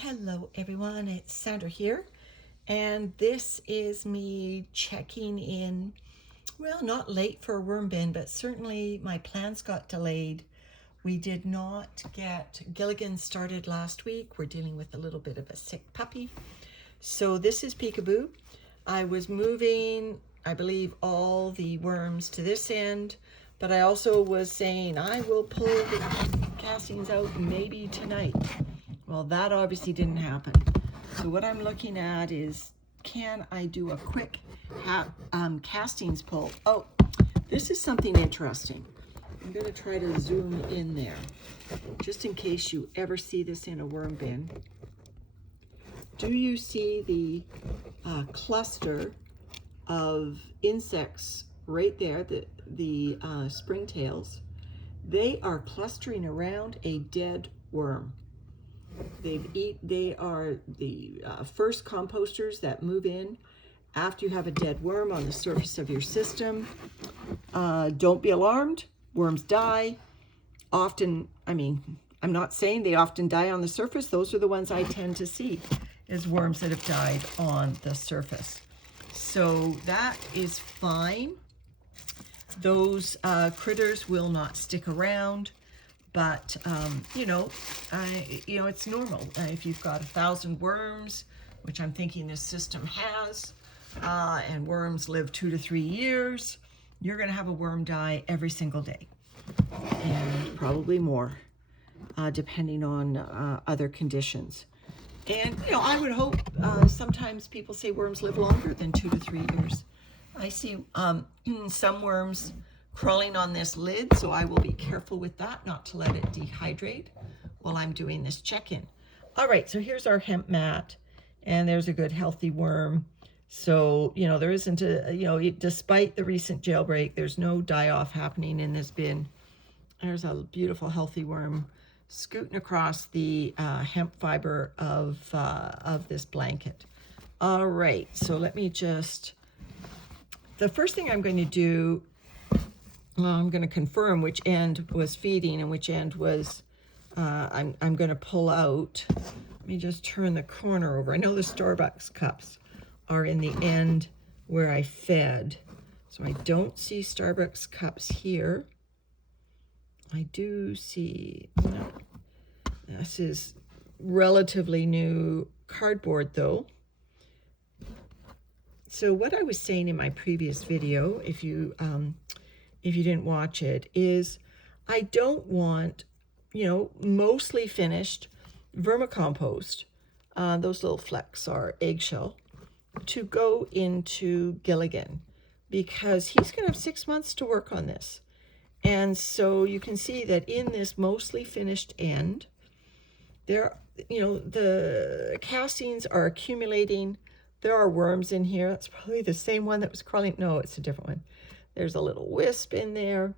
Hello everyone, it's Sandra here, and this is me checking in. Well, not late for a worm bin, but certainly my plans got delayed. We did not get Gilligan started last week. We're dealing with a little bit of a sick puppy. So this is Peekaboo. I was moving, I believe, all the worms to this end, but I also was saying I will pull the castings out maybe tonight. Well, that obviously didn't happen. So what I'm looking at is, can I do a quick castings pull? Oh, this is something interesting. I'm going to try to zoom in there, just in case you ever see this in a worm bin. Do you see the cluster of insects right there, the springtails? They are clustering around a dead worm. They are the first composters that move in after you have a dead worm on the surface of your system. Don't be alarmed. Worms die. Often, I'm not saying they often die on the surface. Those are the ones I tend to see, is worms that have died on the surface. So that is fine. Those critters will not stick around. But, it's normal. If you've got 1,000 worms, which I'm thinking this system has, and worms live 2 to 3 years, you're going to have a worm die every single day, and probably more, depending on other conditions. And, I would hope sometimes people say worms live longer than 2 to 3 years. I see some worms crawling on this lid, so I will be careful with that, not to let it dehydrate while I'm doing this check-in. All right, so here's our hemp mat, and there's a good healthy worm. So, there isn't despite the recent jailbreak, there's no die-off happening in this bin. There's a beautiful healthy worm scooting across the hemp fiber of this blanket. All right, so let me just, the first thing I'm going to do, I'm going to confirm which end was feeding and which end was, I'm going to pull out. Let me just turn the corner over. I know the Starbucks cups are in the end where I fed. So I don't see Starbucks cups here. I do see, no, this is relatively new cardboard though. So what I was saying in my previous video, if you didn't watch it, is I don't want, mostly finished vermicompost, those little flecks are eggshell, to go into Gilligan, because he's going to have 6 months to work on this. And so you can see that in this mostly finished end, there, the castings are accumulating. There are worms in here. That's probably the same one that was crawling. No, it's a different one. There's a little wisp in there.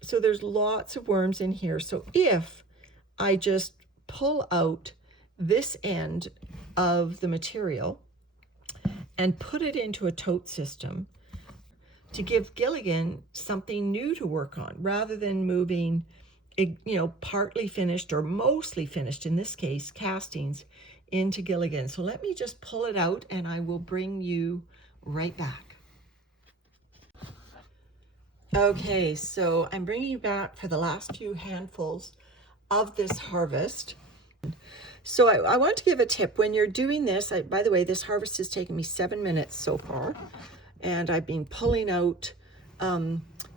So there's lots of worms in here. So if I just pull out this end of the material and put it into a tote system to give Gilligan something new to work on, rather than moving, partly finished or mostly finished, in this case, castings, into Gilligan. So let me just pull it out and I will bring you right back. Okay, so I'm bringing you back for the last few handfuls of this harvest. So I want to give a tip when you're doing this. By the way, this harvest has taken me 7 minutes so far, and I've been pulling out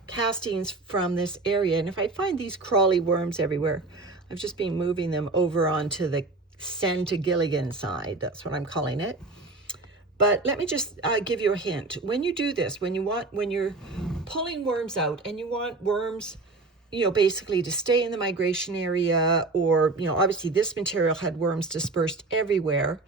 castings from this area. And if I find these crawly worms everywhere, I've just been moving them over onto the send to Gilligan side. That's what I'm calling it. But let me just give you a hint. When you do this, when you're pulling worms out and you want worms, basically to stay in the migration area, or, obviously this material had worms dispersed everywhere,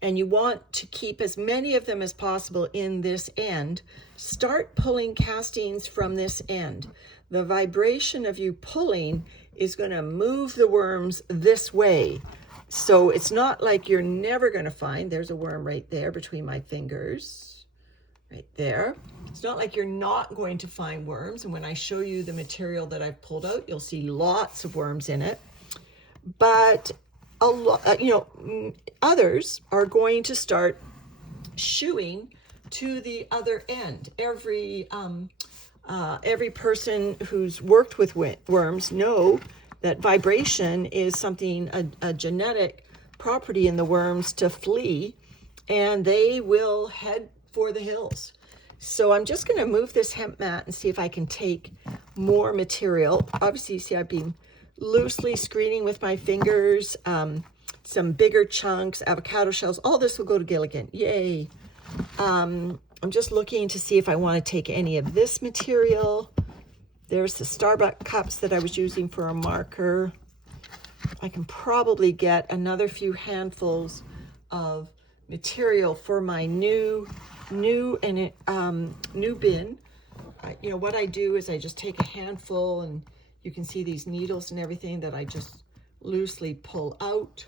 and you want to keep as many of them as possible in this end, start pulling castings from this end. The vibration of you pulling is going to move the worms this way. So it's not like you're never going to find, there's a worm right there between my fingers, right there. It's not like you're not going to find worms. And when I show you the material that I've pulled out, you'll see lots of worms in it. But others are going to start shooing to the other end. Every person who's worked with worms know that vibration is something, a genetic property in the worms to flee, and they will head for the hills. So I'm just going to move this hemp mat and see if I can take more material. Obviously, you see I've been loosely screening with my fingers, some bigger chunks, avocado shells. All this will go to Gilligan. Yay. I'm just looking to see if I want to take any of this material. There's the Starbucks cups that I was using for a marker. I can probably get another few handfuls of material for my new bin. What I do is I just take a handful, and you can see these needles and everything that I just loosely pull out.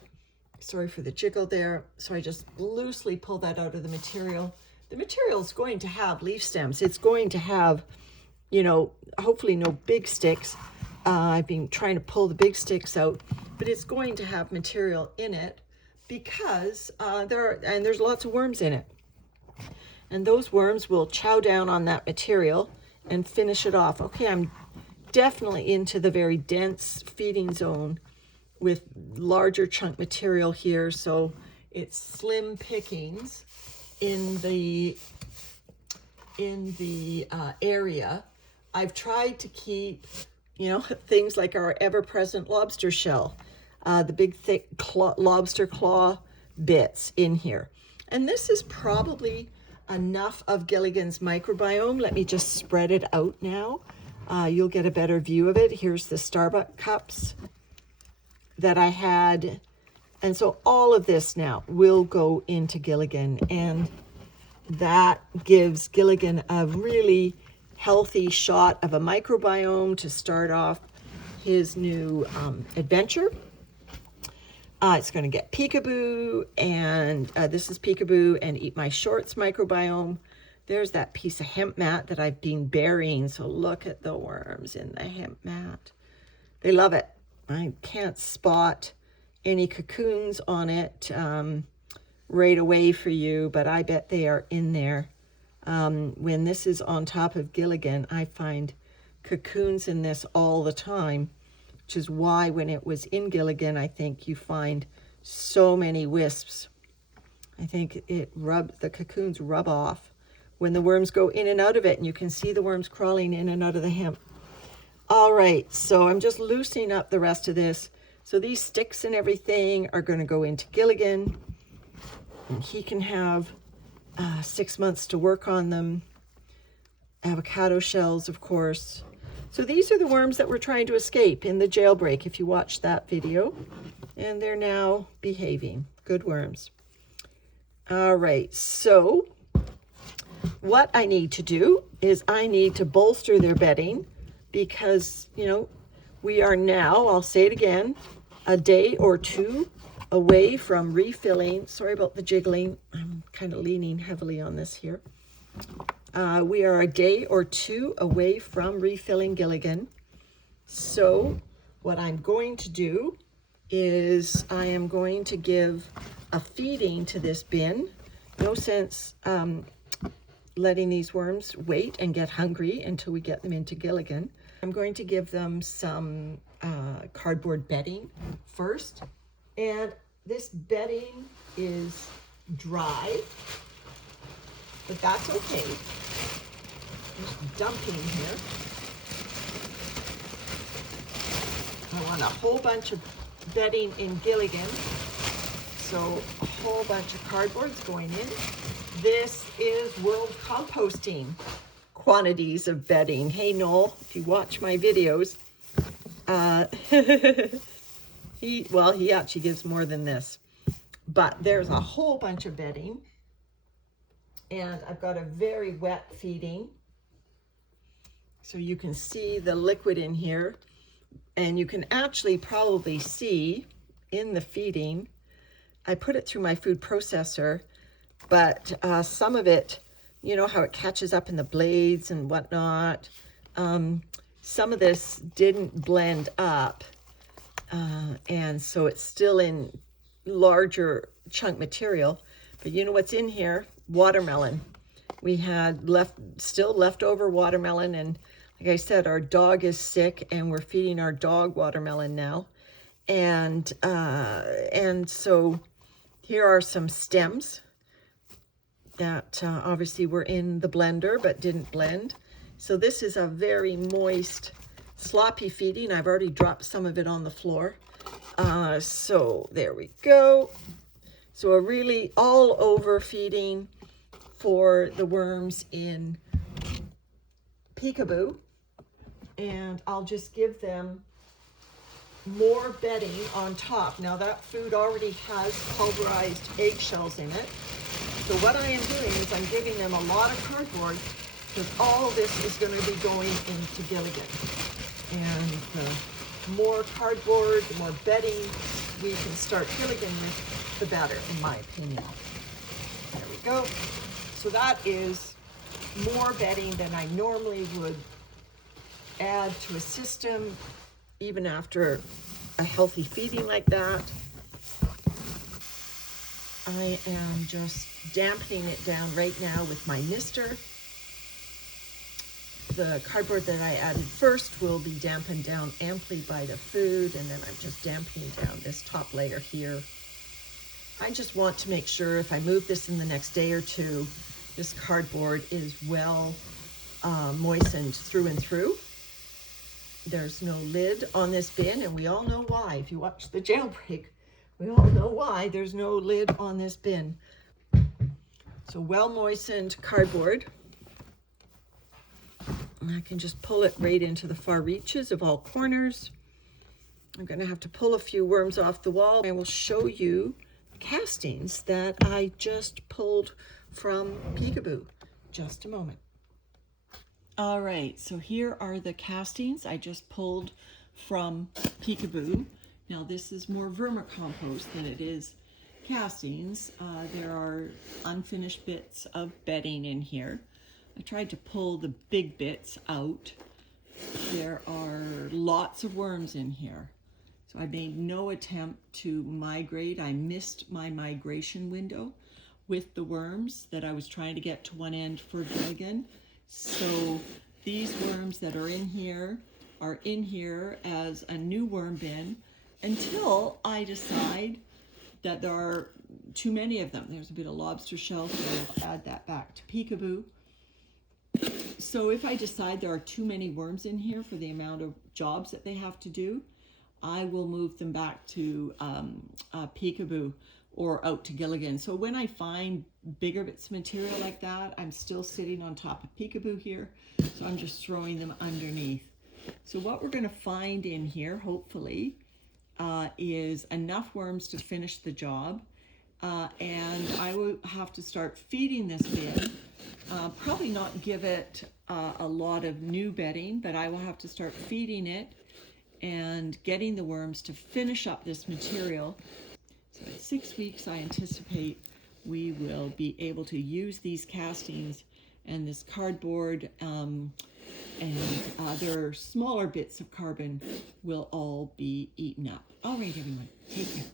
Sorry for the jiggle there. So I just loosely pull that out of the material. The material is going to have leaf stems. It's going to have, hopefully no big sticks. I've been trying to pull the big sticks out, but it's going to have material in it because there's lots of worms in it. And those worms will chow down on that material and finish it off. Okay, I'm definitely into the very dense feeding zone with larger chunk material here. So it's slim pickings in the area. I've tried to keep, things like our ever-present lobster shell, the big thick lobster claw bits in here. And this is probably enough of Gilligan's microbiome. Let me just spread it out now. You'll get a better view of it. Here's the Starbucks cups that I had. And so all of this now will go into Gilligan, and that gives Gilligan a really healthy shot of a microbiome to start off his new adventure. It's going to get Peekaboo, and this is Peekaboo and Eat My Shorts microbiome. There's that piece of hemp mat that I've been burying. So look at the worms in the hemp mat. They love it. I can't spot any cocoons on it right away for you, but I bet they are in there. When this is on top of Gilligan, I find cocoons in this all the time, which is why when it was in Gilligan, I think you find so many wisps. I think the cocoons rub off when the worms go in and out of it, and you can see the worms crawling in and out of the hemp. All right, so I'm just loosening up the rest of this. So these sticks and everything are going to go into Gilligan, and he can have 6 months to work on them. Avocado shells, of course. So these are the worms that we're trying to escape in the jailbreak, if you watched that video. And they're now behaving. Good worms. All right, so what I need to do is I need to bolster their bedding because, we are now, I'll say it again, a day or two away from refilling. Sorry about the jiggling. I'm kind of leaning heavily on this here. We are a day or two away from refilling Gilligan. So what I'm going to do is I am going to give a feeding to this bin. No sense letting these worms wait and get hungry until we get them into Gilligan. I'm going to give them some cardboard bedding first. And this bedding is dry, but that's okay. Just dumping here. I want a whole bunch of bedding in Gilligan. So a whole bunch of cardboard's going in. This is world composting quantities of bedding. Hey Noel, if you watch my videos, he actually gives more than this. But there's a whole bunch of bedding. And I've got a very wet feeding. So you can see the liquid in here. And you can actually probably see in the feeding, I put it through my food processor, but some of it, you know how it catches up in the blades and whatnot. Some of this didn't blend up. And so it's still in larger chunk material. But you know what's in here? Watermelon. We had still leftover watermelon, and like I said, our dog is sick and we're feeding our dog watermelon now. And so here are some stems that obviously were in the blender but didn't blend. So this is a very moist, sloppy feeding. I've already dropped some of it on the floor. So there we go. So a really all over feeding for the worms in Peekaboo. And I'll just give them more bedding on top. Now that food already has pulverized eggshells in it. So what I am doing is I'm giving them a lot of cardboard, because all this is going to be going into Gilligan. And the more cardboard, the more bedding we can start Gilligan with, the better, in my opinion. There we go. So that is more bedding than I normally would add to a system, even after a healthy feeding like that. I am just dampening it down right now with my mister. The cardboard that I added first will be dampened down amply by the food, and then I'm just dampening down this top layer here. I just want to make sure if I move this in the next day or two, this cardboard is well moistened through and through. There's no lid on this bin, and we all know why. If you watch the jailbreak, we all know why there's no lid on this bin. So well moistened cardboard. And I can just pull it right into the far reaches of all corners. I'm going to have to pull a few worms off the wall. I will show you castings that I just pulled from Peekaboo. Just a moment. All right, so here are the castings I just pulled from Peekaboo. Now this is more vermicompost than it is castings. There are unfinished bits of bedding in here. I tried to pull the big bits out. There are lots of worms in here. So I made no attempt to migrate. I missed my migration window with the worms that I was trying to get to one end for Gilligan. So these worms that are in here as a new worm bin until I decide that there are too many of them. There's a bit of lobster shell, so I'll add that back to Peekaboo. So if I decide there are too many worms in here for the amount of jobs that they have to do, I will move them back to Peekaboo or out to Gilligan. So when I find bigger bits of material like that, I'm still sitting on top of Peekaboo here, so I'm just throwing them underneath. So what we're going to find in here, hopefully, is enough worms to finish the job, and I will have to start feeding this bin. Probably not give it a lot of new bedding, but I will have to start feeding it and getting the worms to finish up this material. So at 6 weeks, I anticipate we will be able to use these castings and this cardboard and other smaller bits of carbon will all be eaten up. All right, everyone, take care.